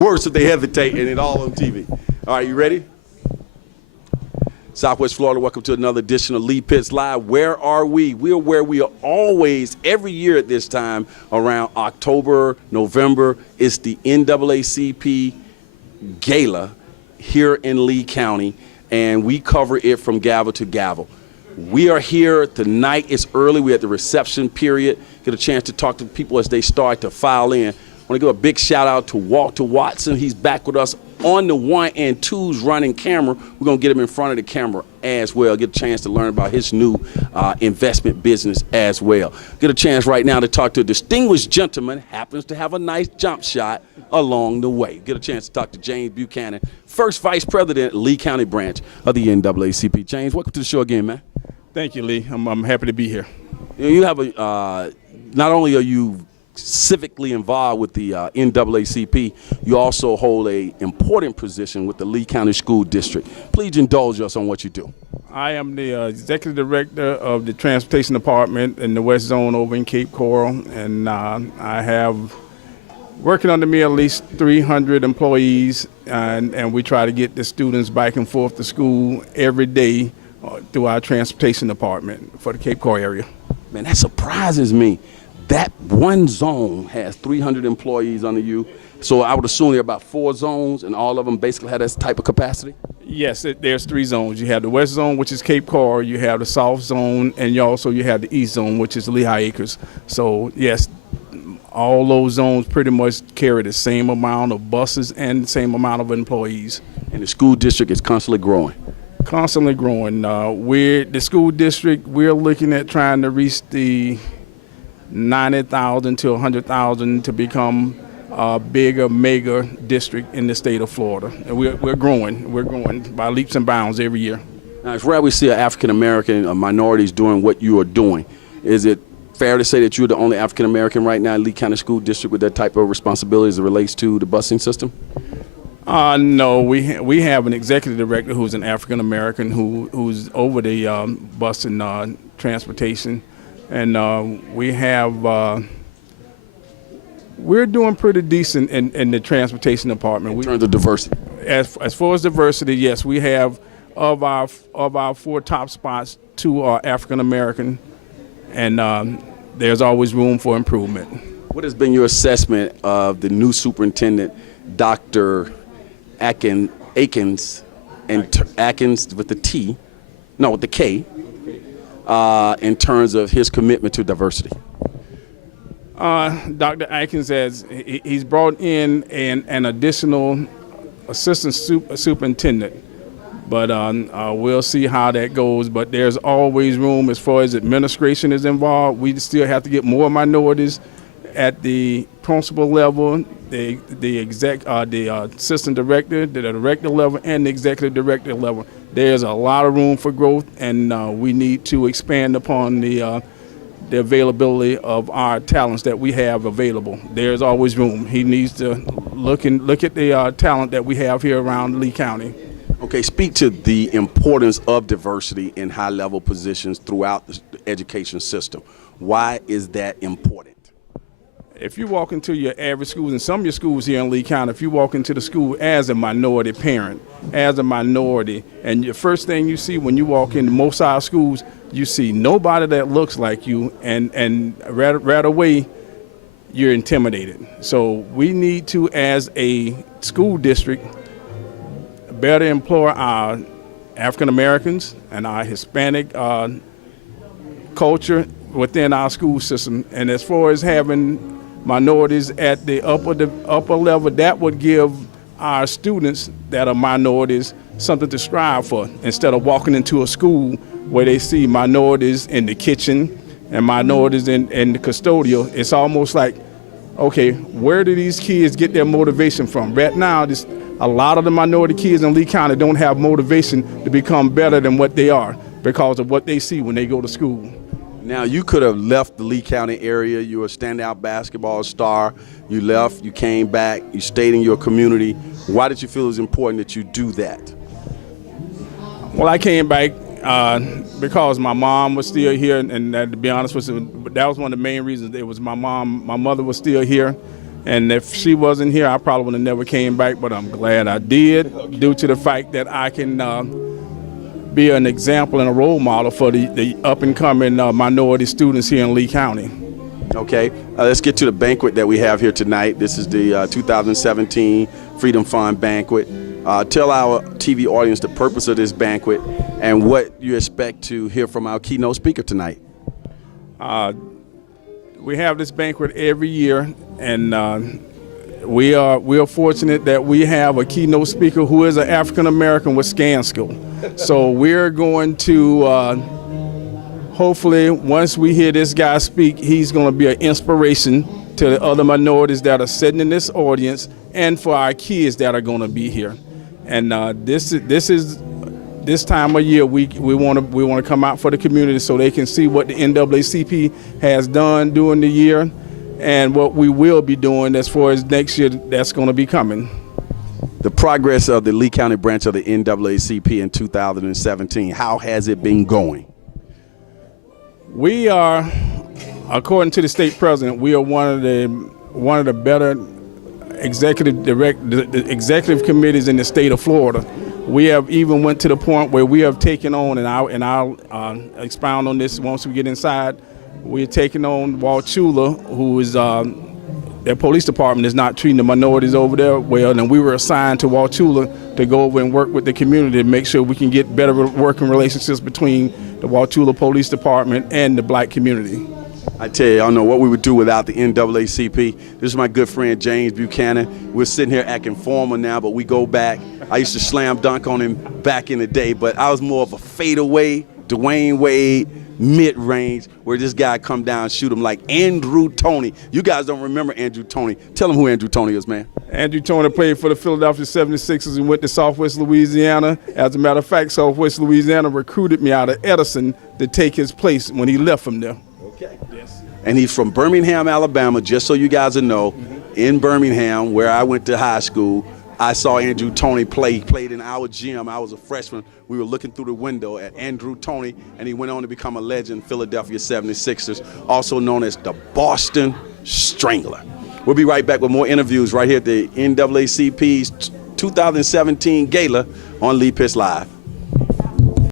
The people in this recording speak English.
Worse if they hesitate and it all on TV. All right, you ready? Southwest Florida, welcome to another edition of Lee Pitts Live. Where are we? We are where we are always, every year at this time, around October, November. It's the NAACP Gala here in Lee County, and we cover it from gavel to gavel. We are here tonight. It's early. We're at the reception period. Get a chance to talk to people as they start to file in. I want to give a big shout out to Walter Watson. He's back with us on the 1 and 2s running camera. We're going to get him in front of the camera as well, get a chance to learn about his new investment business as well. Get a chance right now to talk to a distinguished gentleman, happens to have a nice jump shot along the way. Get a chance to talk to James Buchanan, first Vice President, LeeCounty branch of the NAACP. James, welcome to the show again, man. Thank you, Lee. I'm happy to be here. You have a, not only are you civically involved with the NAACP, you also hold an important position with the Lee County School District. Please indulge us on what you do. I am the Executive Director of the Transportation Department in the West Zone over in Cape Coral, and I have working under me at least 300 employees, and we try to get the students back and forth to school every day through our Transportation Department for the Cape Coral area. Man, that surprises me. That one zone has 300 employees under you, so I would assume there are about 4 zones, and all of them basically have this type of capacity? Yes, there's 3 zones. You have the West Zone, which is Cape Coral, you have the South Zone, and you have the East Zone, which is Lehigh Acres. So, yes, all those zones pretty much carry the same amount of buses and the same amount of employees. And the school district is constantly growing? Constantly growing. The school district, we're looking at trying to reach the 90,000 to 100,000 to become a bigger, mega district in the state of Florida. And we're growing. We're growing by leaps and bounds every year. Now, it's rare we see an African-American minorities doing what you are doing. Is it fair to say that you're the only African-American right now in Lee County School District with that type of responsibility as it relates to the busing system? No, we have an executive director who's an African-American who's over the bus and transportation. And we're doing pretty decent in the transportation department. In terms of diversity? As far as diversity, yes, we have of our 4 top spots, 2 are African American, and there's always room for improvement. What has been your assessment of the new superintendent, Dr. Atkins with the T, no, with the K, in terms of his commitment to diversity? Dr. Atkins he's brought in an additional assistant superintendent, but we'll see how that goes. But there's always room as far as administration is involved. We still have to get more minorities at the principal level, the assistant director, the director level, and the executive director level. There's a lot of room for growth, and we need to expand upon the availability of our talents that we have available. There's always room. He needs to look at the talent that we have here around Lee County. Okay, speak to the importance of diversity in high-level positions throughout the education system. Why is that important? If you walk into your average schools, and some of your schools here in Lee County, if you walk into the school as a minority parent, as a minority, and the first thing you see when you walk into most of our schools, you see nobody that looks like you, and right away, you're intimidated. So we need to, as a school district, better employ our African Americans and our Hispanic culture within our school system. And as far as having minorities at the upper level, that would give our students that are minorities something to strive for, instead of walking into a school where they see minorities in the kitchen and minorities in the custodial. It's almost like, okay, where do these kids get their motivation from? Right now, a lot of the minority kids in Lee County don't have motivation to become better than what they are because of what they see when they go to school. Now, you could have left the Lee County area. You were a standout basketball star. You left, you came back, you stayed in your community. Why did you feel it was important that you do that? Well, I came back because my mom was still here, and to be honest with you, that was one of the main reasons. It was my mom. My mother was still here, And if she wasn't here, I probably would have never came back, but I'm glad I did, due to the fact that I can be an example and a role model for the up-and-coming minority students here in Lee County. Okay, let's get to the banquet that we have here tonight. This is the 2017 Freedom Fund Banquet. Tell our TV audience the purpose of this banquet and what you expect to hear from our keynote speaker tonight. We have this banquet every year, and we are fortunate that we have a keynote speaker who is an African American with scan school. So we're going to hopefully, once we hear this guy speak, he's going to be an inspiration to the other minorities that are sitting in this audience, and for our kids that are going to be here. And this time of year, we want to come out for the community so they can see what the NAACP has done during the year and what we will be doing as far as next year that's going to be coming. The progress of the Lee County branch of the NAACP in 2017, how has it been going? We are, according to the state president, we are one of the better executive committees in the state of Florida. We have even went to the point where we have taken on, and I'll expound on this once we get inside. We're taking on Wauchula, who is their police department is not treating the minorities over there well, and we were assigned to Wauchula to go over and work with the community to make sure we can get better working relationships between the Wauchula Police Department and the black community. I tell you, I don't know what we would do without the NAACP. This is my good friend James Buchanan. We're sitting here acting formal now, but we go back. I used to slam dunk on him back in the day, but I was more of a fadeaway, Dwayne Wade, mid-range, where this guy come down and shoot him like Andrew Toney. You guys don't remember Andrew Toney. Tell him who Andrew Toney is, man. Andrew Toney played for the Philadelphia 76ers and went to Southwest Louisiana. As a matter of fact, Southwest Louisiana recruited me out of Edison to take his place when he left from there. Okay. Yes. And he's from Birmingham, Alabama, just so you guys know. In Birmingham, where I went to high school, I saw Andrew Toney play. He played in our gym. I was a freshman. We were looking through the window at Andrew Toney, and he went on to become a legend, Philadelphia 76ers, also known as the Boston Strangler. We'll be right back with more interviews right here at the NAACP's 2017 Gala on Lee Pitts Live.